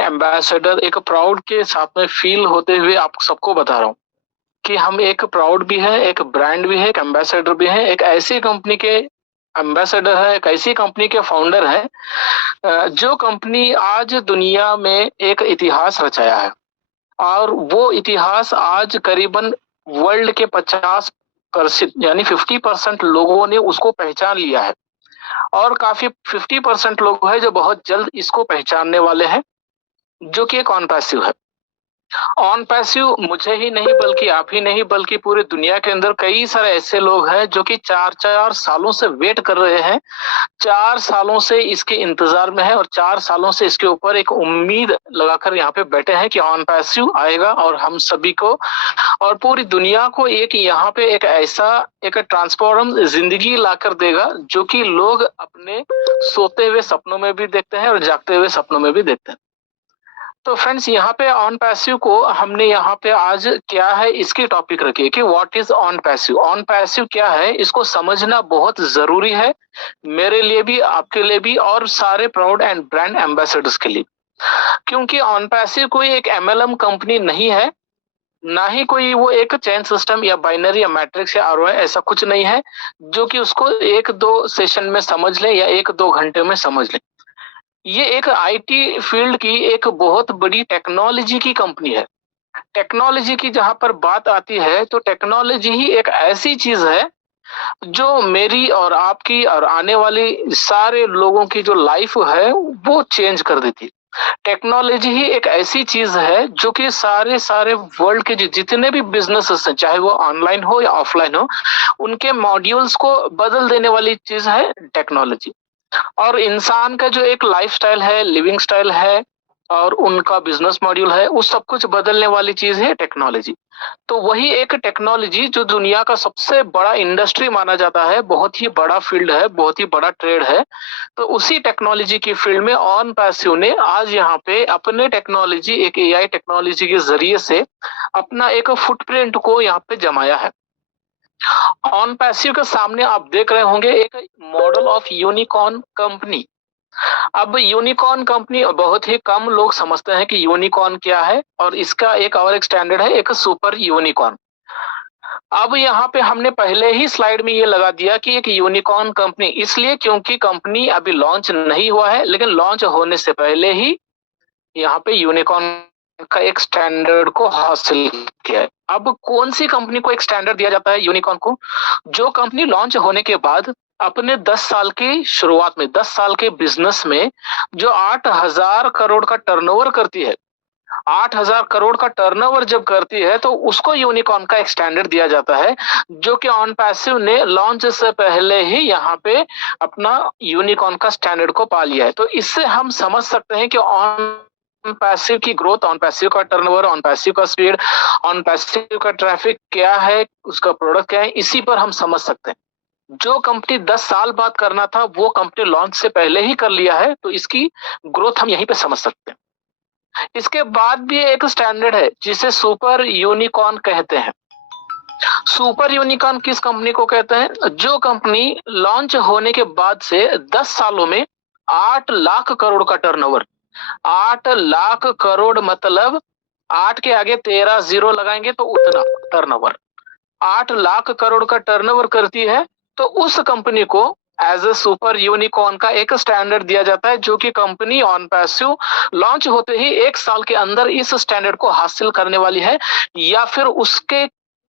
Ambassador एक proud के साथ में फील होते हुए आप सबको बता रहा हूँ कि हम एक प्राउड भी है, एक ब्रांड भी है, एक एम्बेसडर भी है, एक ऐसी कंपनी के एम्बेसडर है, एक ऐसी कंपनी के फाउंडर है जो कंपनी आज दुनिया में एक इतिहास रचाया है। और वो इतिहास आज करीबन वर्ल्ड के 50% यानी 50% लोगों ने उसको पहचान लिया है। और काफी 50% लोग हैं जो बहुत जल्द इसको पहचानने वाले हैं, जो कि एक ऑन पैसिव है। ऑन पैसिव मुझे ही नहीं बल्कि आप ही नहीं बल्कि पूरी दुनिया के अंदर कई सारे ऐसे लोग हैं जो कि 4-4 सालों से वेट कर रहे हैं, 4 सालों से इसके इंतजार में है और 4 सालों से इसके ऊपर एक उम्मीद लगाकर यहाँ पे बैठे हैं कि ऑन पैसिव आएगा और हम सभी को और पूरी दुनिया को एक यहाँ पे एक ऐसा एक ट्रांसफॉर्म जिंदगी लाकर देगा जो कि लोग अपने सोते हुए सपनों में भी देखते हैं और जागते हुए सपनों में भी देखते हैं। तो फ्रेंड्स यहाँ पे ऑन पैसिव को हमने यहाँ पे आज क्या है इसकी टॉपिक रखी है कि what is on passive. On passive क्या है इसको समझना बहुत जरूरी है, मेरे लिए भी, आपके लिए भी और सारे प्राउड एंड ब्रांड एम्बेसडर्स के लिए। क्योंकि ऑन पैसिव कोई एक एमएलएम कंपनी नहीं है, ना ही कोई वो एक चेन सिस्टम या बाइनरी या मैट्रिक्स या आरओआई ऐसा कुछ नहीं है जो कि उसको 1-2 सेशन में समझ ले या 1-2 घंटे में समझ ले। ये एक आईटी फील्ड की एक बहुत बड़ी टेक्नोलॉजी की कंपनी है। टेक्नोलॉजी की जहां पर बात आती है तो टेक्नोलॉजी ही एक ऐसी चीज है जो मेरी और आपकी और आने वाली सारे लोगों की जो लाइफ है वो चेंज कर देती है। टेक्नोलॉजी ही एक ऐसी चीज है जो कि सारे सारे वर्ल्ड के जितने भी बिजनेसेस हैं, चाहे वो ऑनलाइन हो या ऑफलाइन हो, उनके मॉड्यूल्स को बदल देने वाली चीज है टेक्नोलॉजी। और इंसान का जो एक लाइफस्टाइल है, लिविंग स्टाइल है और उनका बिजनेस मॉड्यूल है, उस सब कुछ बदलने वाली चीज है टेक्नोलॉजी। तो वही एक टेक्नोलॉजी जो दुनिया का सबसे बड़ा इंडस्ट्री माना जाता है, बहुत ही बड़ा फील्ड है, बहुत ही बड़ा ट्रेड है। तो उसी टेक्नोलॉजी की फील्ड में ऑन पैसिव ने आज यहाँ पे अपने टेक्नोलॉजी एक एआई टेक्नोलॉजी के जरिए से अपना एक फुटप्रिंट को यहाँ पे जमाया है। ऑन पैसिव के सामने आप देख रहे होंगे एक मॉडल ऑफ यूनिकॉर्न कंपनी। अब यूनिकॉर्न कंपनी बहुत ही कम लोग समझते हैं कि यूनिकॉर्न क्या है और इसका एक और एक स्टैंडर्ड है एक सुपर यूनिकॉर्न। अब यहाँ पे हमने पहले ही स्लाइड में ये लगा दिया कि एक यूनिकॉर्न कंपनी इसलिए क्योंकि कंपनी अभी लॉन्च नहीं हुआ है, लेकिन लॉन्च होने से पहले ही यहाँ पे यूनिकॉर्न का एक स्टैंडर्ड को हासिल किया है। अब कौन सी कंपनी को एक स्टैंडर्ड दिया जाता है यूनिकॉर्न को? जो कंपनी लॉन्च होने के बाद अपने 10 साल की शुरुआत में 10 साल के बिजनेस में जो 8,000 करोड़ का टर्नओवर करती है, 8,000 करोड़ का टर्नओवर जब करती है तो उसको यूनिकॉर्न का एक स्टैंडर्ड दिया जाता है, जो कि ऑन पैसिव ने लॉन्च से पहले ही यहाँ पे अपना यूनिकॉर्न का स्टैंडर्ड को पा लिया है। तो इससे हम समझ सकते हैं कि ऑन पैसिव की ग्रोथ, ऑन पैसिव का टर्नओवर, ऑन पैसिव का स्पीड, ऑन पैसिव का ट्रैफिक क्या है, उसका प्रोडक्ट क्या है, इसी पर हम समझ सकते हैं। जो कंपनी 10 साल बाद करना था वो कंपनी लॉन्च से पहले ही कर लिया है, तो इसकी ग्रोथ हम यहीं पे समझ सकते हैं। इसके बाद भी एक स्टैंडर्ड है जिसे सुपर यूनिकॉर्न कहते हैं। सुपर यूनिकॉर्न किस कंपनी को कहते हैं? जो कंपनी लॉन्च होने के बाद से 10 सालों में 8 लाख करोड़ का टर्नओवर, 8 लाख करोड़ मतलब 8 के आगे 13 जीरो लगाएंगे तो उतना टर्नओवर, 8 लाख करोड़ का टर्नओवर करती है, तो उस कंपनी को एज ए सुपर यूनिकॉर्न का एक स्टैंडर्ड दिया जाता है, जो कि कंपनी ऑन पैसिव लॉन्च होते ही 1 साल के अंदर इस स्टैंडर्ड को हासिल करने वाली है या फिर उसके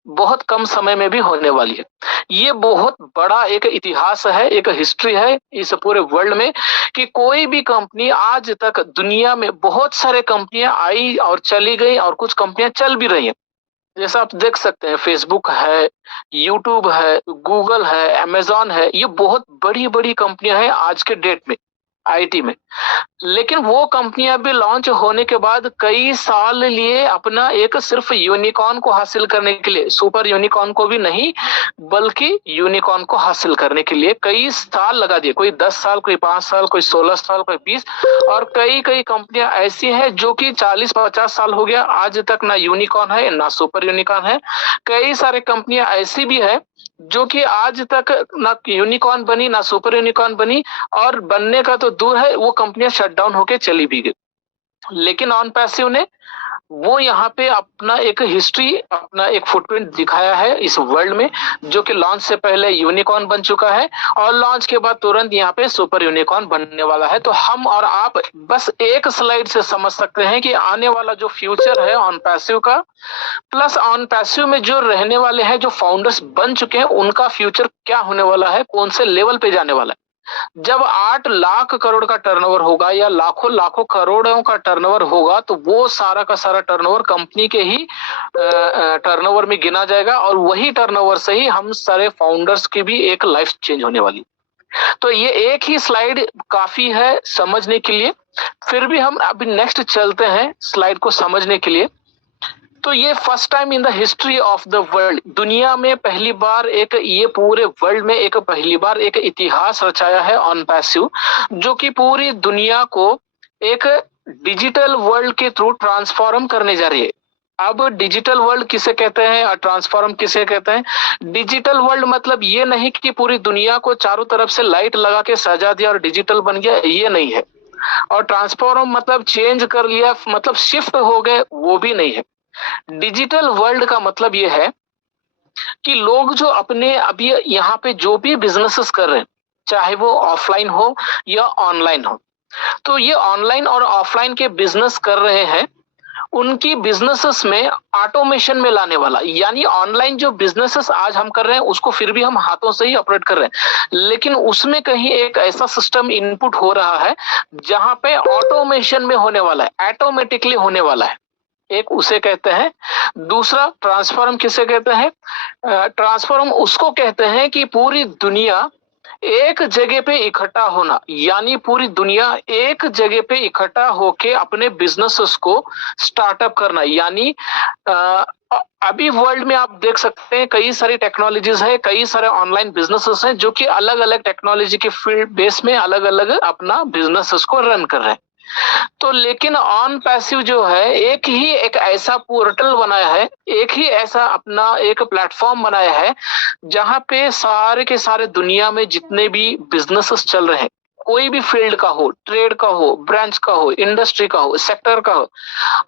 बहुत कम समय में भी होने वाली है। ये बहुत बड़ा एक इतिहास है, एक हिस्ट्री है इस पूरे वर्ल्ड में कि कोई भी कंपनी आज तक दुनिया में, बहुत सारे कंपनियां आई और चली गई और कुछ कंपनियां चल भी रही हैं। जैसा आप देख सकते हैं फेसबुक है, यूट्यूब है, गूगल है, अमेजॉन है, ये बहुत बड़ी बड़ी कंपनियां हैं आज के डेट में आईटी में। लेकिन वो कंपनियां भी लॉन्च होने के बाद कई साल लिए अपना एक सिर्फ यूनिकॉर्न को हासिल करने के लिए, सुपर यूनिकॉर्न को भी नहीं बल्कि यूनिकॉर्न को हासिल करने के लिए कई साल लगा दिए। कोई 10 साल, कोई 5 साल, कोई 16 साल, कोई 20, और कई कई कंपनियां ऐसी हैं जो कि 40-50 साल हो गया आज तक ना यूनिकॉर्न है ना सुपर यूनिकॉर्न है। कई सारे कंपनियां ऐसी भी है जो कि आज तक ना यूनिकॉर्न बनी ना सुपर यूनिकॉर्न बनी, और बनने का तो दूर है, वो कंपनियां शट डाउन होके चली भी गई। लेकिन ऑन पैसिव ने वो यहाँ पे अपना एक हिस्ट्री, अपना एक फुटप्रिंट दिखाया है इस वर्ल्ड में, जो कि लॉन्च से पहले यूनिकॉर्न बन चुका है और लॉन्च के बाद तुरंत यहाँ पे सुपर यूनिकॉर्न बनने वाला है। तो हम और आप बस एक स्लाइड से समझ सकते हैं कि आने वाला जो फ्यूचर है ऑन पैसिव का, प्लस ऑन पैसिव में जो रहने वाले हैं, जो फाउंडर्स बन चुके हैं, उनका फ्यूचर क्या होने वाला है, कौन से लेवल पे जाने वाला है। जब 8 लाख करोड़ का टर्नओवर होगा या लाखों लाखों करोड़ों का टर्नओवर होगा, तो वो सारा का सारा टर्नओवर कंपनी के ही टर्नओवर में गिना जाएगा और वही टर्नओवर से ही हम सारे फाउंडर्स की भी एक लाइफ चेंज होने वाली। तो ये एक ही स्लाइड काफी है समझने के लिए, फिर भी हम अभी नेक्स्ट चलते हैं स्लाइड को समझने के लिए। तो ये first time in the history of the world, दुनिया में पहली बार एक, ये पूरे वर्ल्ड में एक पहली बार एक इतिहास रचाया है ऑन पैसिव, जो कि पूरी दुनिया को एक डिजिटल वर्ल्ड के थ्रू ट्रांसफॉर्म करने जा रही है। अब डिजिटल वर्ल्ड किसे कहते हैं और ट्रांसफॉर्म किसे कहते हैं? डिजिटल वर्ल्ड मतलब ये नहीं कि पूरी दुनिया को चारों तरफ से लाइट लगा के सजा दिया और डिजिटल बन गया, ये नहीं है। और ट्रांसफॉर्म मतलब चेंज कर लिया, मतलब शिफ्ट हो गए, वो भी नहीं है। डिजिटल वर्ल्ड का मतलब ये है कि लोग जो अपने अभी यहाँ पे जो भी बिजनेसेस कर रहे हैं, चाहे वो ऑफलाइन हो या ऑनलाइन हो, तो ये ऑनलाइन और ऑफलाइन के बिजनेस कर रहे हैं, उनकी बिजनेसेस में ऑटोमेशन में लाने वाला, यानी ऑनलाइन जो बिजनेसेस आज हम कर रहे हैं उसको फिर भी हम हाथों से ही ऑपरेट कर रहे हैं, लेकिन उसमें कहीं एक ऐसा सिस्टम इनपुट हो रहा है जहां पे ऑटोमेशन में होने वाला है, ऑटोमेटिकली होने वाला है। एक उसे कहते हैं। दूसरा ट्रांसफॉर्म किसे कहते हैं? ट्रांसफॉर्म उसको कहते हैं कि पूरी दुनिया एक जगह पे इकट्ठा होना, यानी पूरी दुनिया एक जगह पे इकट्ठा होके अपने बिजनेसेस को स्टार्टअप करना। यानी अभी वर्ल्ड में आप देख सकते हैं कई सारी टेक्नोलॉजीज है, कई सारे ऑनलाइन बिजनेसेस हैं जो कि अलग अलग टेक्नोलॉजी के फील्ड बेस में अलग अलग अपना बिजनेसेस को रन कर रहे हैं। तो लेकिन ऑन पैसिव जो है एक ऐसा पोर्टल बनाया है, एक ही ऐसा अपना एक प्लेटफॉर्म बनाया है जहां पे सारे के सारे दुनिया में जितने भी बिजनेसेस चल रहे हैं, कोई भी फील्ड का हो, ट्रेड का हो, ब्रांच का हो, इंडस्ट्री का हो, सेक्टर का हो,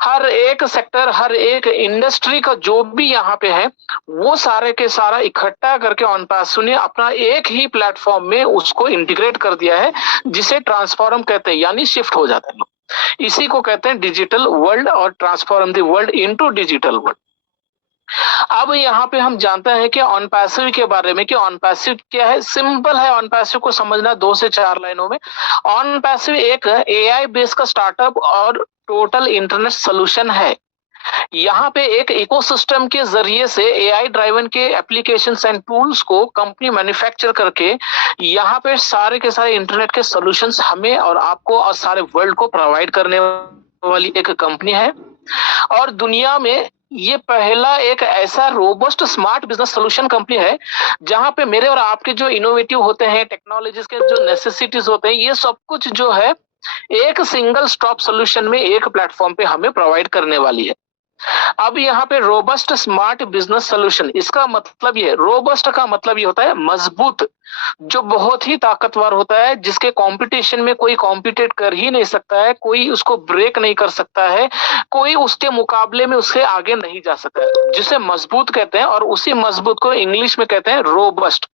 हर एक सेक्टर, हर एक इंडस्ट्री का जो भी यहाँ पे है, वो सारे के सारा इकट्ठा करके ऑन पैसिव ने अपना एक ही प्लेटफॉर्म में उसको इंटीग्रेट कर दिया है, जिसे ट्रांसफॉर्म कहते हैं, यानी शिफ्ट हो जाते हैं। इसी को कहते हैं डिजिटल वर्ल्ड और transform the world into digital world. अब यहाँ पे हम जानते हैं कि ऑन पैसिव के बारे में, कि ऑन पैसिव क्या है। सिंपल है ऑन पैसिव को समझना 2 से 4 लाइनों में। ऑन पैसिव एक एआई बेस्ड का स्टार्टअप और टोटल इंटरनेट सोल्यूशन है। यहाँ पे एक इकोसिस्टम के जरिए से एआई ड्राइवन के एप्लीकेशंस एंड टूल्स को कंपनी मैन्युफैक्चर करके यहाँ पे सारे के सारे इंटरनेट के सॉल्यूशंस हमें और आपको और सारे वर्ल्ड को प्रोवाइड करने वाली एक कंपनी है। और दुनिया में ये पहला एक ऐसा robust smart business solution company है जहां पे मेरे और आपके जो इनोवेटिव होते हैं, टेक्नोलॉजीज के जो नेसेसिटीज होते हैं, ये सब कुछ जो है एक सिंगल स्टॉप सोल्यूशन में एक प्लेटफॉर्म पे हमें प्रोवाइड करने वाली है। अब यहाँ पे रोबस्ट स्मार्ट बिजनेस सोल्यूशन, इसका मतलब ये, रोबस्ट का मतलब ये होता है मजबूत, जो बहुत ही ताकतवर होता है, जिसके कंपटीशन में कोई कॉम्पिटेट कर ही नहीं सकता है, कोई उसको ब्रेक नहीं कर सकता है, कोई उसके मुकाबले में उसके आगे नहीं जा सकता है, जिसे मजबूत कहते हैं। और उसी मजबूत को इंग्लिश में कहते हैं रोबस्ट।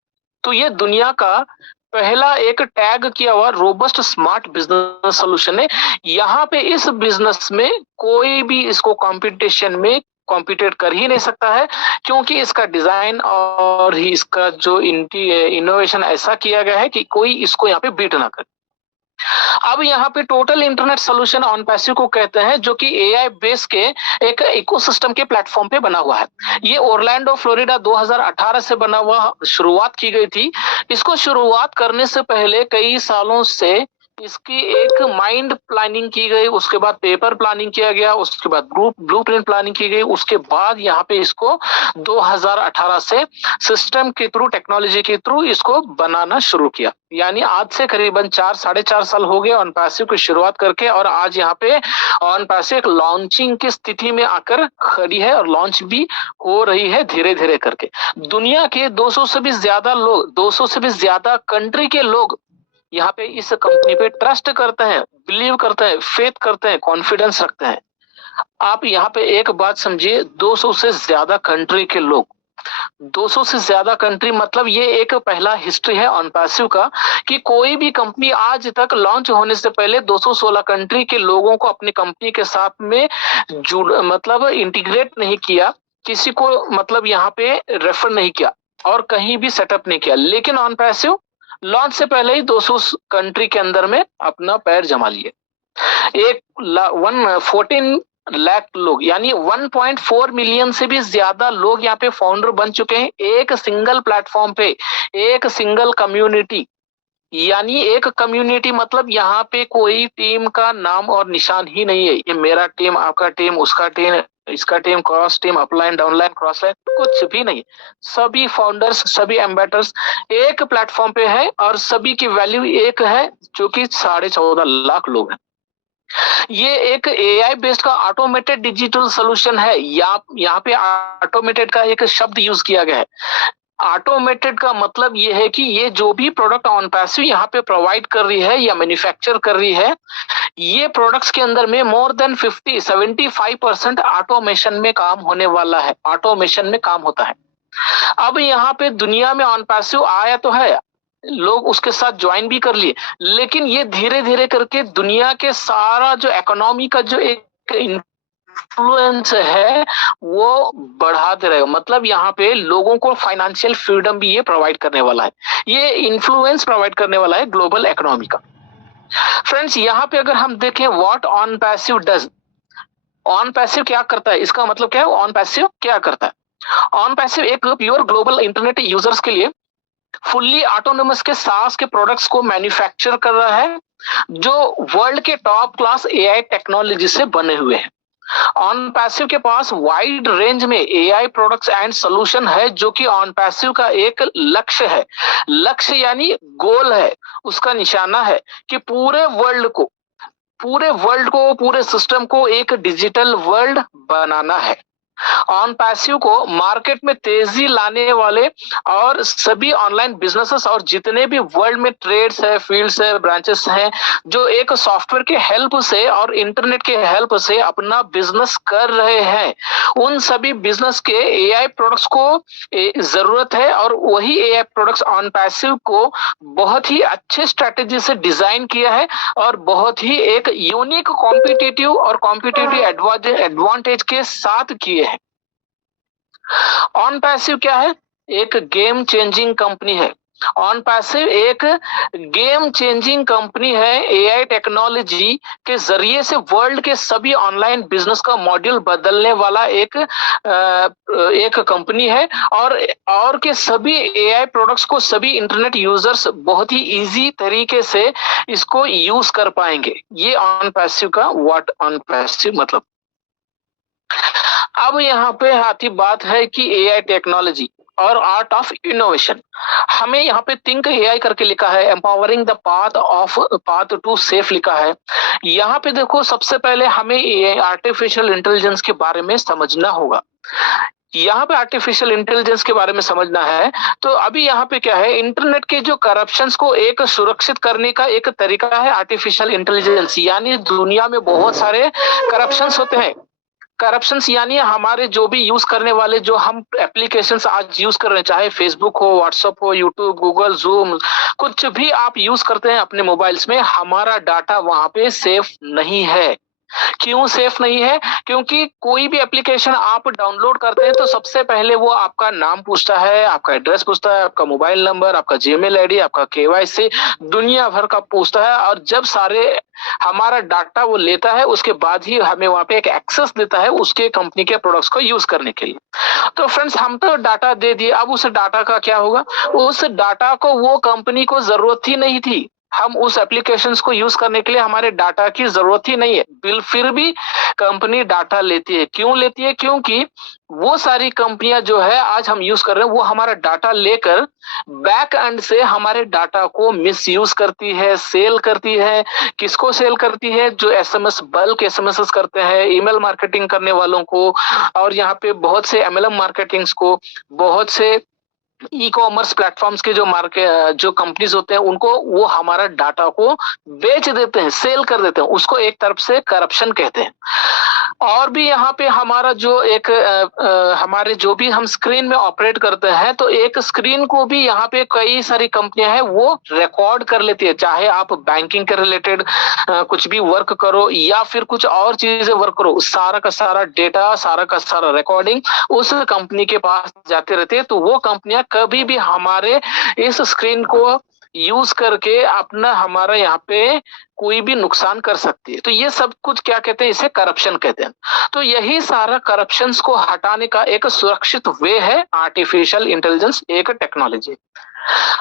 तो ये दुनिया का पहला एक टैग किया हुआ रोबस्ट स्मार्ट बिजनेस सोल्यूशन है। यहाँ पे इस बिजनेस में कोई भी इसको कंपटीशन में कॉम्पिटेट कर ही नहीं सकता है, क्योंकि इसका डिजाइन और ही इसका जो इनोवेशन ऐसा किया गया है कि कोई इसको यहाँ पे बीट ना करे। अब यहाँ पे total internet solution on passive को कहते हैं, जो कि एआई बेस के एक इकोसिस्टम के प्लेटफॉर्म पे बना हुआ है। ये ओरलैंडो फ्लोरिडा 2018 से बना हुआ शुरुआत की गई थी। इसको शुरुआत करने से पहले कई सालों से इसकी एक माइंड प्लानिंग की गई, उसके बाद पेपर प्लानिंग किया गया, उसके बाद ब्लूप्रिंट प्लानिंग की गई, उसके बाद यहाँ पे इसको 2018 से सिस्टम के थ्रू, टेक्नोलॉजी के थ्रू इसको बनाना शुरू किया। यानी आज से करीबन 4-4.5 साल हो गए ऑन पैसिव की शुरुआत करके, और आज यहाँ पे ऑन पैसिव एक लॉन्चिंग की स्थिति में आकर खड़ी है और लॉन्च भी हो रही है धीरे धीरे करके। दुनिया के 200 से भी ज्यादा लोग, 200 से भी ज्यादा कंट्री के लोग यहाँ पे इस कंपनी पे ट्रस्ट करते हैं, बिलीव करते हैं, फेथ करते हैं, कॉन्फिडेंस रखते हैं। आप यहाँ पे एक बात समझिए, 200 से ज्यादा कंट्री के लोग, 200 से ज्यादा कंट्री, मतलब ये एक पहला हिस्ट्री है ऑनपैसिव का कि कोई भी कंपनी आज तक लॉन्च होने से पहले 216 कंट्री के लोगों को अपनी कंपनी के साथ में जुड़ मतलब इंटीग्रेट नहीं किया, किसी को मतलब यहाँ पे रेफर नहीं किया और कहीं भी सेटअप नहीं किया, लेकिन ऑनपैसिव लॉन्च से पहले ही 200 कंट्री के अंदर में अपना पैर जमा लिए। 14 लाख लोग यानी 1.4 मिलियन से भी ज्यादा लोग यहाँ पे फाउंडर बन चुके हैं, एक सिंगल प्लेटफॉर्म पे, एक सिंगल कम्युनिटी। यानी एक कम्युनिटी मतलब यहाँ पे कोई टीम का नाम और निशान ही नहीं है, ये मेरा टीम, आपका टीम, उसका टीम, इसका team, cross team, upline, downline, cross line, कुछ भी नहीं। सभी फाउंडर्स, सभी एम्बेसडर्स एक प्लेटफॉर्म पे है और सभी की वैल्यू एक है, जो कि 14.5 लाख लोग हैं। ये एक एआई बेस्ड का ऑटोमेटेड डिजिटल सोल्यूशन है। यहाँ पे ऑटोमेटेड का एक शब्द यूज किया गया है। ऑटोमेटेड का मतलब ये है कि ये जो भी प्रोडक्ट ऑनपैसिव यहाँ पे प्रोवाइड कर रही है या मैन्युफैक्चर कर रही है, ये प्रोडक्ट्स के अंदर में मोर देन 75% ऑटोमेशन में काम होने वाला है, ऑटोमेशन में काम होता है। अब यहाँ पे दुनिया में ऑनपैसिव आया तो है, लोग उसके साथ ज्वाइन भी कर लिए, लेकिन ये धीरे धीरे करके दुनिया के सारा जो इकोनॉमी का जो एक इन्फ्लुएंस है वो बढ़ाते रहेगा। मतलब यहाँ पे लोगों को फाइनेंशियल फ्रीडम भी ये प्रोवाइड करने वाला है, ये इन्फ्लुएंस प्रोवाइड करने वाला है ग्लोबल इकोनॉमी का। फ्रेंड्स, यहाँ पे अगर हम देखें व्हाट ऑनपैसिव डज, ऑनपैसिव क्या करता है, इसका मतलब क्या है, ऑनपैसिव क्या करता है। ऑनपैसिव एक प्योर ग्लोबल इंटरनेट यूजर्स के लिए फुल्ली ऑटोनोमस के सास के प्रोडक्ट्स को मैन्युफैक्चर कर रहा है, जो वर्ल्ड के टॉप क्लास एआई टेक्नोलॉजी से बने हुए हैं। ऑनपैसिव के पास वाइड रेंज में एआई प्रोडक्ट्स एंड सोल्यूशन है, जो कि ऑनपैसिव का एक लक्ष्य है। लक्ष्य यानी गोल है, उसका निशाना है कि पूरे वर्ल्ड को, पूरे सिस्टम को एक डिजिटल वर्ल्ड बनाना है। ऑनपैसिव को मार्केट में तेजी लाने वाले और सभी ऑनलाइन बिजनेसेस और जितने भी वर्ल्ड में ट्रेड्स है, फील्ड्स है, ब्रांचेस हैं, जो एक सॉफ्टवेयर के हेल्प से और इंटरनेट के हेल्प से अपना बिजनेस कर रहे हैं, उन सभी बिजनेस के एआई प्रोडक्ट्स को जरूरत है। और वही एआई प्रोडक्ट्स ऑनपैसिव को बहुत ही अच्छे स्ट्रेटेजी से डिजाइन किया है और बहुत ही एक यूनिक कॉम्पिटिटिव एडवांटेज के साथ किए हैं। ऑनपैसिव क्या है, एक गेम चेंजिंग कंपनी है। ऑनपैसिव एक गेम चेंजिंग कंपनी है, एआई टेक्नोलॉजी के जरिए से वर्ल्ड के सभी ऑनलाइन बिजनेस का मॉड्यूल बदलने वाला एक कंपनी है। और के सभी एआई प्रोडक्ट्स को सभी इंटरनेट यूजर्स बहुत ही इजी तरीके से इसको यूज कर पाएंगे। ये ऑनपैसिव का व्हाट ऑनपैसिव मतलब। अब यहाँ पे आती बात है कि एआई टेक्नोलॉजी और आर्ट ऑफ इनोवेशन। हमें यहाँ पे थिंक एआई करके लिखा है, empowering the path to safe लिखा है। यहाँ पे देखो, सबसे पहले हमें आर्टिफिशियल इंटेलिजेंस के बारे में समझना होगा। यहाँ पे आर्टिफिशियल इंटेलिजेंस के बारे में समझना है तो अभी यहाँ पे क्या है, इंटरनेट के जो करप्शंस को एक सुरक्षित करने का एक तरीका है आर्टिफिशियल इंटेलिजेंस। यानी दुनिया में बहुत सारे करप्शंस होते हैं। करप्शंस यानी हमारे जो भी यूज करने वाले, जो हम एप्लीकेशंस आज यूज कर रहे हैं, चाहे फेसबुक हो, व्हाट्सएप हो, यूट्यूब, गूगल, जूम, कुछ भी आप यूज करते हैं अपने मोबाइल्स में, हमारा डाटा वहां पे सेफ नहीं है। क्यों सेफ नहीं है? क्योंकि कोई भी एप्लीकेशन आप डाउनलोड करते हैं तो सबसे पहले वो आपका नाम पूछता है, आपका एड्रेस पूछता है, आपका मोबाइल नंबर, आपका जीमेल आईडी, आपका केवाईसी, दुनिया भर का पूछता है। और जब सारे हमारा डाटा वो लेता है, उसके बाद ही हमें वहां पे एक एक्सेस देता है उसके कंपनी के प्रोडक्ट्स को यूज करने के लिए। तो फ्रेंड्स, हम तो डाटा दे दिए, अब उस डाटा का क्या होगा? उस डाटा को वो कंपनी को जरूरत ही नहीं थी, हम उस एप्लीकेशंस को यूज करने के लिए हमारे डाटा की जरूरत ही नहीं है, फिर भी कंपनी डाटा लेती है। क्यों लेती है? क्योंकि वो सारी कंपनियां जो है आज हम यूज कर रहे हैं, वो हमारा डाटा लेकर बैक एंड से हमारे डाटा को मिस यूज करती है, सेल करती है। किसको सेल करती है? जो एसएमएस, बल्क एसएमएस करते हैं, ईमेल मार्केटिंग करने वालों को, और यहाँ पे बहुत से एमएलएम मार्केटिंग्स को, बहुत से ई कॉमर्स प्लेटफॉर्म्स के जो मार्केट जो कंपनीज होते हैं उनको वो हमारा डाटा को बेच देते हैं, सेल कर देते हैं, उसको एक तरफ से करप्शन कहते हैं। और भी यहाँ पे हमारा जो एक हमारे जो भी हम स्क्रीन में ऑपरेट करते हैं तो एक स्क्रीन को भी यहाँ पे कई सारी कंपनियां हैं वो रिकॉर्ड कर लेती है, चाहे आप बैंकिंग के रिलेटेड कुछ भी वर्क करो या फिर कुछ और चीजें वर्क करो, सारा का सारा डेटा, सारा का सारा रिकॉर्डिंग उस कंपनी के पास जाते रहते हैं। तो वो कंपनियां कभी भी हमारे इस स्क्रीन को यूज करके अपना हमारा यहाँ पे कोई भी नुकसान कर सकती है। तो ये सब कुछ क्या कहते हैं, इसे करप्शन कहते हैं। तो यही सारा करप्शंस को हटाने का एक सुरक्षित वे है आर्टिफिशियल इंटेलिजेंस, एक टेक्नोलॉजी।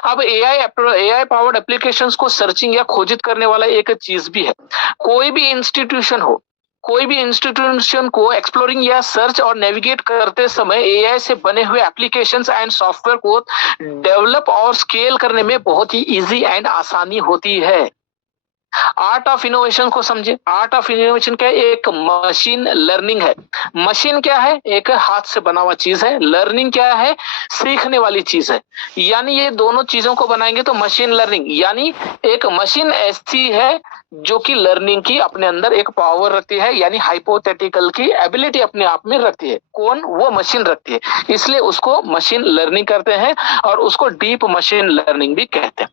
अब एआई पावर्ड एप्लीकेशंस को सर्चिंग या खोजित करने वाला एक चीज भी है। कोई भी इंस्टीट्यूशन हो, कोई भी इंस्टीट्यूशन को एक्सप्लोरिंग या सर्च और नेविगेट करते समय एआई से बने हुए एप्लीकेशंस एंड सॉफ्टवेयर को डेवलप और स्केल करने में बहुत ही इजी एंड आसानी होती है। आर्ट ऑफ इनोवेशन को समझे। आर्ट ऑफ इनोवेशन क्या है, एक मशीन लर्निंग है। मशीन क्या है, एक हाथ से बना हुआ चीज है। लर्निंग क्या है, सीखने वाली चीज है। यानी ये दोनों चीजों को बनाएंगे तो मशीन लर्निंग, यानी एक मशीन ऐसी है जो कि लर्निंग की अपने अंदर एक पावर रखती है, यानी हाइपोथेटिकल की एबिलिटी अपने आप में रखती है। कौन, वो मशीन रखती है, इसलिए उसको मशीन लर्निंग करते हैं और उसको डीप मशीन लर्निंग भी कहते हैं।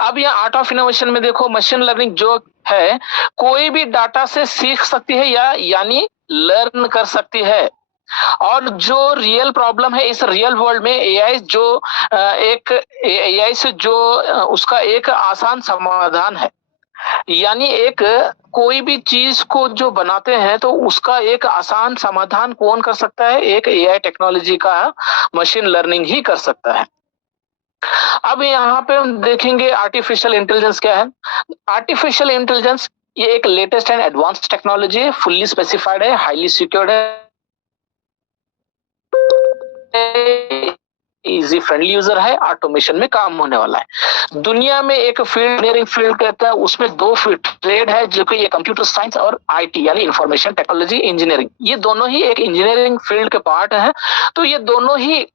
अब यहाँ आर्ट ऑफ इनोवेशन में देखो, मशीन लर्निंग जो है कोई भी डाटा से सीख सकती है या यानी लर्न कर सकती है। और जो रियल प्रॉब्लम है इस रियल वर्ल्ड में एआई जो एक एआई से जो उसका एक आसान समाधान है, यानी एक कोई भी चीज को जो बनाते हैं तो उसका एक आसान समाधान कौन कर सकता है, एक एआई टेक्नोलॉजी का मशीन लर्निंग ही कर सकता है। अब यहाँ पे हम देखेंगे आर्टिफिशियल इंटेलिजेंस क्या है। आर्टिफिशियल इंटेलिजेंस ये एक लेटेस्ट एंड एडवांस टेक्नोलॉजी है, फुल्ली स्पेसिफाइड है, हाईली सिक्योर्ड है, इजी फ्रेंडली यूजर है, ऑटोमेशन में काम होने वाला है। दुनिया में एक फील्ड इंजीनियरिंग फील्ड कहता है, उसमें दो फील्ड ट्रेड है जो कि ये कंप्यूटर साइंस और आईटी यानी इंफॉर्मेशन टेक्नोलॉजी इंजीनियरिंग, ये दोनों ही एक इंजीनियरिंग फील्ड के पार्ट है। तो ये दोनों ही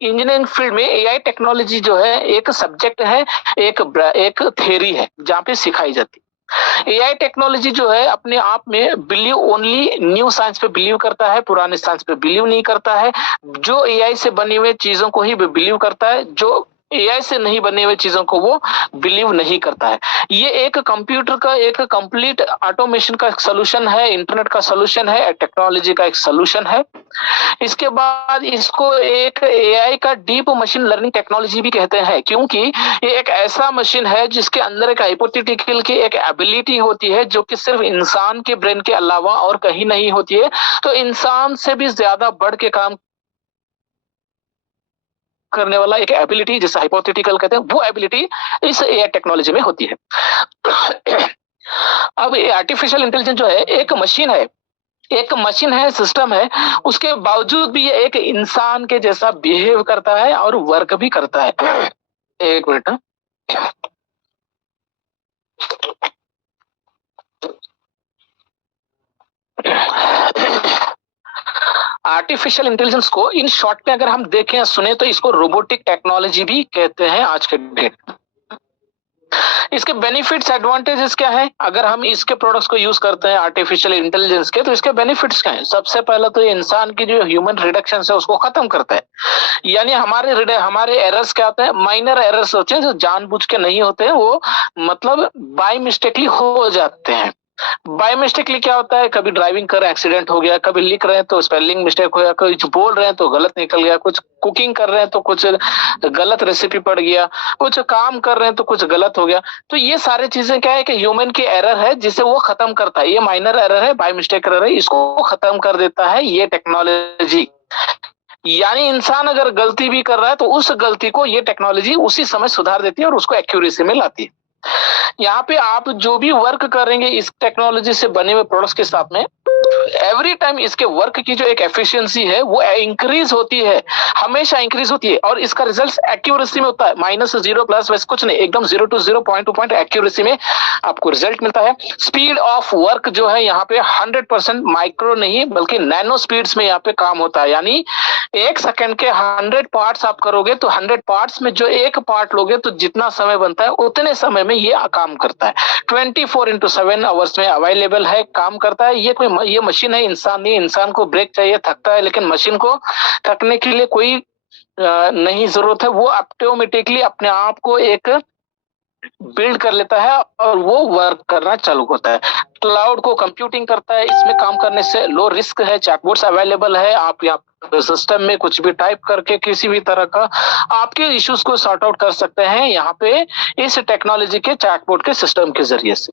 इंजीनियरिंग फील्ड में एआई टेक्नोलॉजी जो है एक सब्जेक्ट है, एक थ्योरी है जहाँ पे सिखाई जाती है। एआई टेक्नोलॉजी जो है अपने आप में बिलीव ओनली न्यू साइंस पे बिलीव करता है, पुराने साइंस पे बिलीव नहीं करता है। जो एआई से बनी हुई चीजों को ही बिलीव करता है, जो एआई से नहीं बने हुए चीजों को वो बिलीव नहीं करता है। ये एक कंप्यूटर का एक कंप्लीट ऑटोमेशन का सोल्यूशन है, इंटरनेट का सोल्यूशन है, टेक्नोलॉजी का एक सोल्यूशन है। इसके बाद इसको एक एआई का डीप मशीन लर्निंग टेक्नोलॉजी भी कहते हैं, क्योंकि ये एक ऐसा मशीन है जिसके अंदर एक हाइपोथेटिकल की एक एबिलिटी होती है जो कि सिर्फ इंसान के ब्रेन के अलावा और कहीं नहीं होती है। तो इंसान से भी ज्यादा बढ़ के काम करने वाला एक एबिलिटी जिसे हाइपोथेटिकल कहते हैं, वो एबिलिटी इस एआई टेक्नोलॉजी में होती है। अब ये आर्टिफिशियल इंटेलिजेंस जो है एक मशीन है, एक मशीन है, सिस्टम है, उसके बावजूद भी ये एक इंसान के जैसा बिहेव करता है और वर्क भी करता है। एक मिनट। आर्टिफिशियल इंटेलिजेंस को इन शॉर्ट में अगर हम देखें सुने तो इसको रोबोटिक टेक्नोलॉजी भी कहते हैं आज के डेट। इसके बेनिफिट्स एडवांटेजेस क्या है, अगर हम इसके प्रोडक्ट्स को यूज करते हैं आर्टिफिशियल इंटेलिजेंस के, तो इसके बेनिफिट्स क्या है। सबसे पहले तो ये इंसान की जो ह्यूमन रिडक्शन है उसको खत्म करता है, यानी हमारे एरर्स क्या होते हैं, माइनर एरर्स होते हैं जो जानबूझ के नहीं होते हैं, वो मतलब बाय मिस्टेकली हो जाते हैं। बाय मिस्टेकली क्या होता है, कभी ड्राइविंग कर एक्सीडेंट हो गया, कभी लिख रहे हैं तो स्पेलिंग मिस्टेक हो गया, कुछ बोल रहे हैं तो गलत निकल गया, कुछ कुकिंग कर रहे हैं तो कुछ गलत रेसिपी पड़ गया, कुछ काम कर रहे हैं तो कुछ गलत हो गया। तो ये सारी चीजें क्या है कि ह्यूमन की एरर है जिसे वो खत्म करता है। ये माइनर एरर है, बाय मिस्टेक एरर है, इसको खत्म कर देता है ये टेक्नोलॉजी। यानी इंसान अगर गलती भी कर रहा है तो उस गलती को ये टेक्नोलॉजी उसी समय सुधार देती है और उसको एक्यूरेसी में लाती है। यहाँ पे आप जो भी वर्क करेंगे इस टेक्नोलॉजी से बने हुए प्रोडक्ट्स के साथ में, एवरी टाइम इसके वर्क की जो एक एफिशिएंसी है वो इंक्रीज होती है, हमेशा इंक्रीज होती है, और इसका रिजल्ट एक्यूरेसी में होता है, -0 प्लस वैसे कुछ नहीं, एकदम 0 to 0 point two point accuracy में आपको रिजल्ट मिलता है। स्पीड ऑफ वर्क जो है यहाँ पे 100% माइक्रो नहीं बल्कि नैनो स्पीड्स में यहाँ पे काम होता है, यानी 1 सेकंड के 100 पार्ट्स आप करोगे तो 100 पार्ट्स में जो एक पार्ट लोगे तो जितना समय बनता है उतने समय में ये काम करता है। 24/7 आवर्स में अवेलेबल है, काम करता है। ये मशीन है, इंसान नहीं। इंसान को ब्रेक चाहिए, थकता है, लेकिन मशीन को थकने के लिए कोई नहीं जरूरत है। वो ऑटोमेटिकली अपने आप को एक बिल्ड कर लेता है और वो वर्क करना चालू होता है। क्लाउड को कंप्यूटिंग करता है, इसमें काम करने से लो रिस्क है। चैटबॉट्स अवेलेबल है, आप यहाँ सिस्टम में कुछ भी टाइप करके किसी भी तरह का आपके इश्यूज को सॉर्ट आउट कर सकते हैं यहाँ पे इस टेक्नोलॉजी के चैटबॉट के सिस्टम के जरिए से।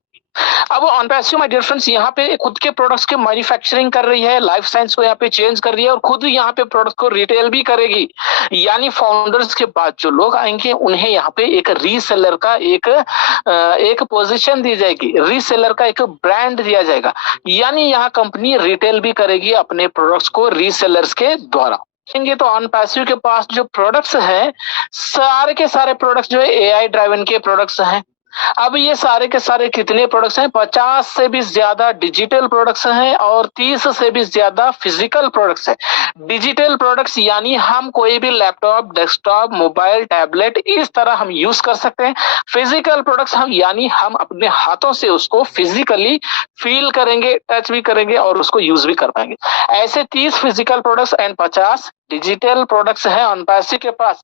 अब ऑनपैसिव माय डियर फ्रेंड्स यहाँ पे खुद के प्रोडक्ट्स के मैन्युफैक्चरिंग कर रही है, लाइफ साइंस को यहाँ पे चेंज कर रही है और खुद यहाँ पे प्रोडक्ट को रिटेल भी करेगी। यानी फाउंडर्स के बाद जो लोग आएंगे उन्हें यहाँ पे एक रीसेलर का एक पोजीशन दी जाएगी, रीसेलर का एक ब्रांड दिया जाएगा। यानी यहाँ कंपनी रिटेल भी करेगी अपने प्रोडक्ट्स को रीसेलर्स के द्वारा। तो ऑनपैसिव के पास जो प्रोडक्ट्स हैं सारे के सारे प्रोडक्ट्स जो है एआई ड्राइवन के प्रोडक्ट्स हैं। अब ये सारे के सारे कितने प्रोडक्ट्स हैं? 50 से भी ज्यादा डिजिटल प्रोडक्ट्स हैं और 30 से भी ज्यादा फिजिकल प्रोडक्ट्स हैं। डिजिटल प्रोडक्ट्स यानी हम कोई भी लैपटॉप, डेस्कटॉप, मोबाइल, टैबलेट इस तरह हम यूज कर सकते हैं। फिजिकल प्रोडक्ट्स हम यानी हम अपने हाथों से उसको फिजिकली फील करेंगे, टच भी करेंगे और उसको यूज भी कर पाएंगे। ऐसे 30 physical products and 50 digital products हैं ऑनपैसिव के पास।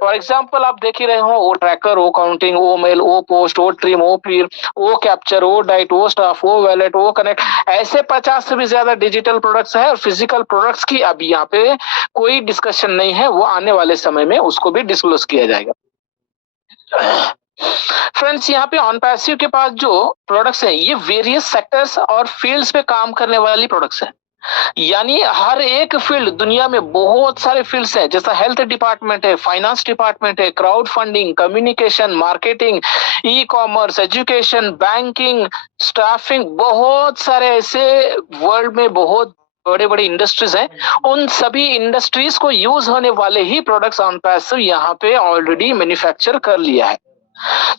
फॉर एग्जाम्पल आप देख ही रहे हो, ओ ट्रैकर, ओ काउंटिंग, ओ मेल, ओ पोस्ट, ओ ट्रिम, ओ पीर, ओ कैप्चर, ओ डाइट, ओ स्टाफ, ओ वैलेट, ओ कनेक्ट, ऐसे 50 से भी ज्यादा डिजिटल प्रोडक्ट्स है। और फिजिकल प्रोडक्ट्स की अब यहाँ पे कोई डिस्कशन नहीं है, वो आने वाले समय में उसको भी डिस्क्लोज किया जाएगा। फ्रेंड्स यहाँ पे ऑनपैसिव के पास जो प्रोडक्ट्स हैं ये वेरियस सेक्टर्स और फील्ड्स पे काम करने वाली प्रोडक्ट्स हैं। यानी हर एक फील्ड, दुनिया में बहुत सारे फील्ड्स हैं, जैसा हेल्थ डिपार्टमेंट है, फाइनेंस डिपार्टमेंट है, crowd funding, communication, marketing, e commerce, education, banking, staffing, बहुत सारे ऐसे वर्ल्ड में बहुत बड़े बड़े इंडस्ट्रीज हैं। उन सभी इंडस्ट्रीज को यूज होने वाले ही प्रोडक्ट्स ऑनपैसिव यहाँ पे ऑलरेडी मैन्युफैक्चर कर लिया है।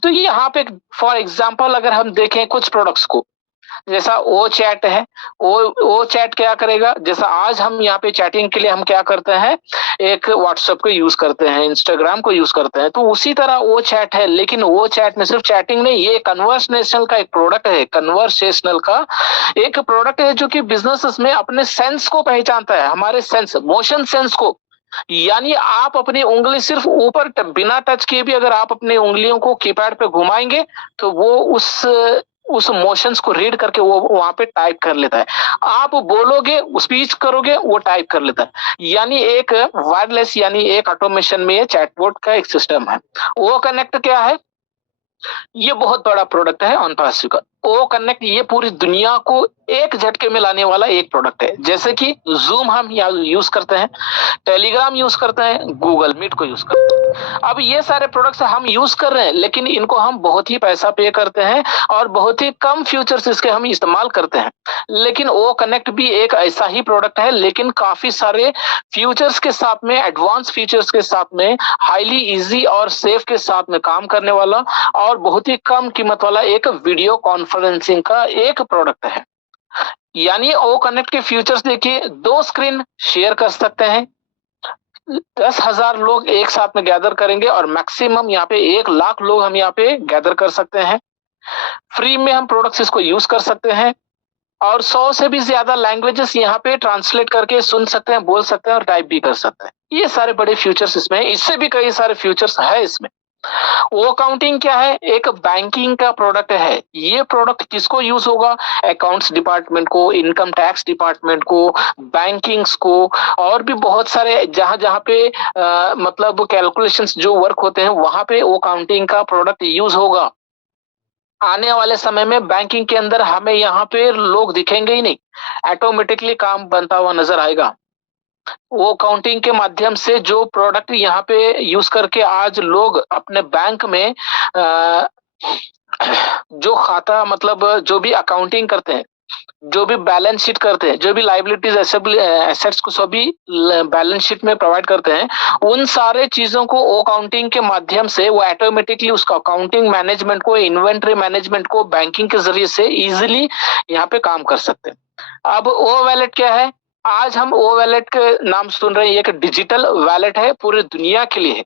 तो यहाँ पे फॉर एग्जाम्पल अगर हम देखें कुछ प्रोडक्ट्स को, जैसा ओ चैट है, ओ चैट क्या करेगा, जैसा आज हम यहाँ पे चैटिंग के लिए हम क्या करते हैं, एक व्हाट्सएप को यूज करते हैं, इंस्टाग्राम को यूज करते हैं, तो उसी तरह ओ चैट है। लेकिन वो चैट में सिर्फ चैटिंग नहीं, ये कन्वर्सेशनल का एक प्रोडक्ट है, कन्वर्सेशनल का एक प्रोडक्ट है जो कि बिजनेस में अपने सेंस को पहचानता है, हमारे सेंस, मोशन सेंस को। यानी आप अपनी उंगली सिर्फ ऊपर बिना टच किए भी अगर आप अपनी उंगलियों को कीपैड पे घुमाएंगे तो वो उस मोशंस को रीड करके वो वहां पे टाइप कर लेता है। आप बोलोगे, स्पीच करोगे, वो टाइप कर लेता है। यानी एक वायरलेस यानी एक ऑटोमेशन में ये चैटबॉट का एक सिस्टम है। वो कनेक्ट क्या है? ये बहुत बड़ा प्रोडक्ट है ऑनपैसिव का। ओ कनेक्ट ये पूरी दुनिया को एक झटके में लाने वाला एक प्रोडक्ट है। जैसे कि जूम हम यूज करते हैं, टेलीग्राम यूज करते हैं, गूगल मीट को यूज करते हैं। अब ये सारे प्रोडक्ट्स हम यूज कर रहे हैं, लेकिन इनको हम बहुत ही पैसा पे करते हैं और बहुत ही कम फीचर्स इसके हम इस्तेमाल करते हैं। लेकिन ओ कनेक्ट भी एक ऐसा ही प्रोडक्ट है, लेकिन काफी सारे फीचर्स के साथ में, एडवांस फीचर्स के साथ में, हाईली इजी और सेफ के साथ में काम करने वाला और बहुत ही कम कीमत वाला एक वीडियो कॉन्फ्रेंसिंग का एक प्रोडक्ट है। यानी ओ कनेक्ट के फीचर्स देखिए, 2 स्क्रीन शेयर कर सकते हैं, 10,000 लोग एक साथ में गैदर करेंगे और मैक्सिमम यहाँ पे 1 लाख लोग हम यहाँ पे गैदर कर सकते हैं। फ्री में हम प्रोडक्ट्स इसको यूज कर सकते हैं और 100 से भी ज्यादा लैंग्वेजेस यहाँ पे ट्रांसलेट करके सुन सकते हैं, बोल सकते हैं और टाइप भी कर सकते हैं। ये सारे बड़े फीचर्स इसमें, इससे भी कई सारे फीचर्स है इसमें। वो काउंटिंग क्या है? एक बैंकिंग का प्रोडक्ट है। ये प्रोडक्ट किसको यूज होगा? अकाउंट्स डिपार्टमेंट को, इनकम टैक्स डिपार्टमेंट को, बैंकिंग्स को और भी बहुत सारे जहां जहां पे मतलब कैलकुलेशंस जो वर्क होते हैं वहां पे वो काउंटिंग का प्रोडक्ट यूज होगा। आने वाले समय में बैंकिंग के अंदर हमें यहाँ पे लोग दिखेंगे ही नहीं, ऑटोमेटिकली काम बनता हुआ नजर आएगा। वो काउंटिंग के माध्यम से जो प्रोडक्ट यहाँ पे यूज करके आज लोग अपने बैंक में जो खाता मतलब जो भी अकाउंटिंग करते हैं, जो भी बैलेंस शीट करते हैं, जो भी लाइबिलिटीज एसेट्स को सभी बैलेंस शीट में प्रोवाइड करते हैं, उन सारे चीजों को ओ अकाउंटिंग के माध्यम से वो ऑटोमेटिकली उसका अकाउंटिंग मैनेजमेंट को, इन्वेंटरी मैनेजमेंट को बैंकिंग के जरिए से इजीली यहाँ पे काम कर सकते हैं। अब ओ वैलेट क्या है? आज हम ओ वैलेट के नाम सुन रहे हैं, ये एक डिजिटल वैलेट है, पूरी दुनिया के लिए है।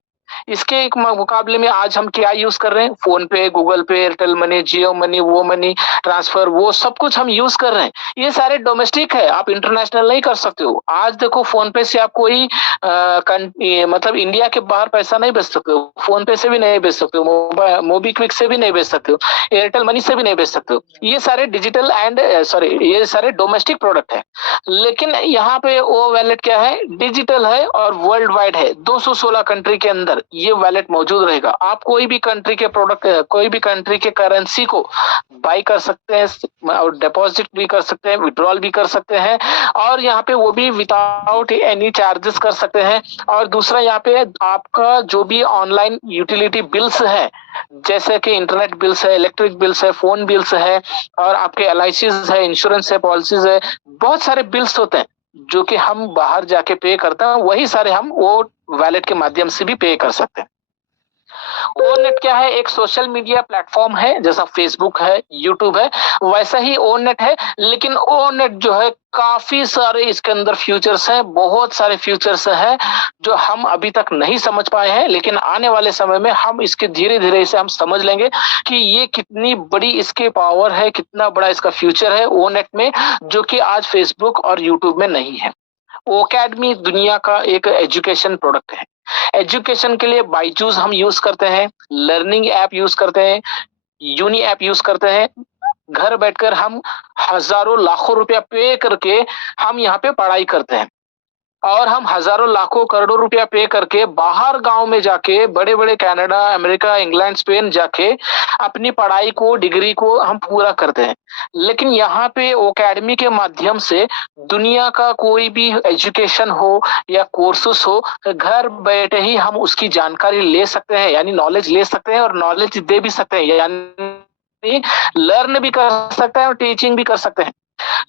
इसके एक मुकाबले में आज हम क्या यूज कर रहे हैं? फोन पे, गूगल पे, एयरटेल मनी, जियो मनी, वो मनी ट्रांसफर, वो सब कुछ हम यूज कर रहे हैं। ये सारे डोमेस्टिक है, आप इंटरनेशनल नहीं कर सकते हो। आज देखो फोन पे से आप कोई मतलब इंडिया के बाहर पैसा नहीं भेज सकते हो, फोन पे से भी नहीं भेज सकते हो, मोबीक्विक से भी नहीं भेज सकते हो, एयरटेल मनी से भी नहीं भेज सकते हो। ये सारे डिजिटल एंड ये सारे डोमेस्टिक प्रोडक्ट है। लेकिन यहाँ पे वो वैलेट क्या है? डिजिटल है और वर्ल्ड वाइड है। 216 कंट्री के अंदर ये वैलेट मौजूद रहेगा। आप कोई भी कंट्री के प्रोडक्ट, कोई भी कंट्री के करेंसी को बाई कर सकते हैं और डिपॉजिट भी कर सकते हैं, विड्रॉल भी कर सकते हैं, और यहाँ पे वो भी विदाउट एनी चार्जेस कर सकते हैं। और दूसरा यहाँ पे आपका जो भी ऑनलाइन यूटिलिटी बिल्स है, जैसे कि इंटरनेट बिल्स है, इलेक्ट्रिक बिल्स है, फोन बिल्स है, और आपके LICs है, इंश्योरेंस है, पॉलिसीज है, बहुत सारे बिल्स होते हैं जो कि हम बाहर जाके पे करते हैं, वही सारे हम वो वैलेट के माध्यम से भी पे कर सकते हैं। ओनेट क्या है? एक सोशल मीडिया प्लेटफॉर्म है, जैसा फेसबुक है, यूट्यूब है, वैसा ही ओनेट है। लेकिन ओनेट जो है काफी सारे इसके अंदर फ्यूचर्स हैं, बहुत सारे फ्यूचर्स हैं जो हम अभी तक नहीं समझ पाए हैं, लेकिन आने वाले समय में हम इसके धीरे धीरे इसे हम समझ लेंगे कि ये कितनी बड़ी इसके पावर है, कितना बड़ा इसका फ्यूचर है ओनेट में, जो कि आज फेसबुक और यूट्यूब में नहीं है। ओकेडमी दुनिया का एक एजुकेशन प्रोडक्ट है। एजुकेशन के लिए बायजूस हम यूज करते हैं, लर्निंग ऐप यूज करते हैं, यूनी ऐप यूज करते हैं। घर बैठकर हम हजारों लाखों रुपया पे करके हम यहाँ पे पढ़ाई करते हैं, और हम हजारों लाखों करोड़ों रुपया पे करके बाहर गांव में जाके, बड़े बड़े कनाडा, अमेरिका, इंग्लैंड, स्पेन जाके अपनी पढ़ाई को, डिग्री को हम पूरा करते हैं। लेकिन यहाँ पे ओकेडमी के माध्यम से दुनिया का कोई भी एजुकेशन हो या कोर्सेस हो, घर बैठे ही हम उसकी जानकारी ले सकते हैं, यानी नॉलेज ले सकते हैं और नॉलेज दे भी सकते हैं, यानी लर्न भी कर सकते हैं और टीचिंग भी कर सकते हैं।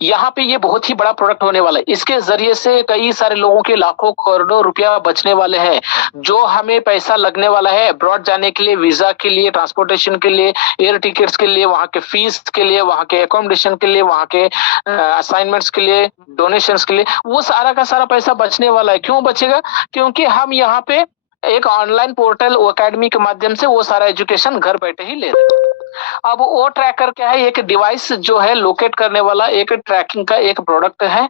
यहाँ पे ये बहुत ही बड़ा प्रोडक्ट होने वाला है। इसके जरिए से कई सारे लोगों के लाखों करोड़ों रुपया बचने वाले हैं। जो हमें पैसा लगने वाला है अब्रॉड जाने के लिए, वीजा के लिए, ट्रांसपोर्टेशन के लिए, एयर टिकट्स के लिए, वहां के फीस के लिए, वहां के एकोमोडेशन के लिए, वहां के असाइनमेंट्स के लिए, डोनेशंस के लिए, वो सारा का सारा पैसा बचने वाला है। क्यों बचेगा? क्योंकि हम यहाँ पे एक ऑनलाइन पोर्टल ओकेडमी के माध्यम से वो सारा एजुकेशन घर बैठे ही ले रहे हैं। अब वो ट्रैकर क्या है? एक डिवाइस जो है लोकेट करने वाला एक ट्रैकिंग का एक प्रोडक्ट है।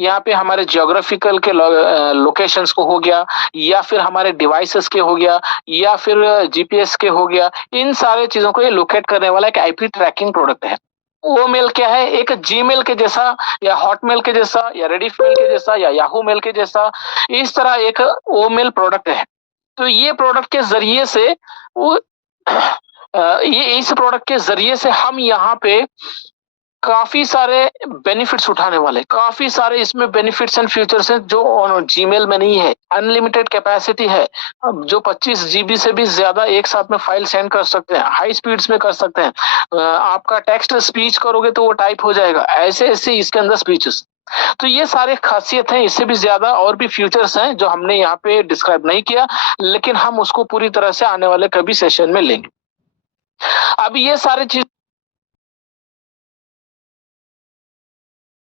यहाँ पे हमारे जियोग्राफिकल के लोकेशंस को हो गया, या फिर हमारे डिवाइसेस के हो गया, या फिर GPS के हो गया, इन सारे चीजों को ये लोकेट करने वाला एक IP ट्रैकिंग प्रोडक्ट है। वो मेल क्या है? एक जीमेल के जैसा, या हॉटमेल के जैसा, या रेडिफ मेल के जैसा, या याहू मेल के जैसा, इस तरह एक वो मेल प्रोडक्ट है। तो ये प्रोडक्ट के जरिए से वो ये इस प्रोडक्ट के जरिए से हम यहाँ पे काफी सारे बेनिफिट्स उठाने वाले, काफी सारे इसमें बेनिफिट्स एंड फीचर्स हैं जो जीमेल में नहीं है। अनलिमिटेड कैपेसिटी है, जो 25 GB से भी ज्यादा एक साथ में फाइल सेंड कर सकते हैं, हाई स्पीड्स में कर सकते हैं। आपका टेक्स्ट स्पीच करोगे तो वो टाइप हो जाएगा, ऐसे ऐसे इसके अंदर स्पीचेस। तो ये सारे खासियत हैं, इससे भी ज्यादा और भी फीचर्स हैं जो हमने यहाँ पे डिस्क्राइब नहीं किया, लेकिन हम उसको पूरी तरह से आने वाले कभी सेशन में लेंगे। अब ये सारे चीज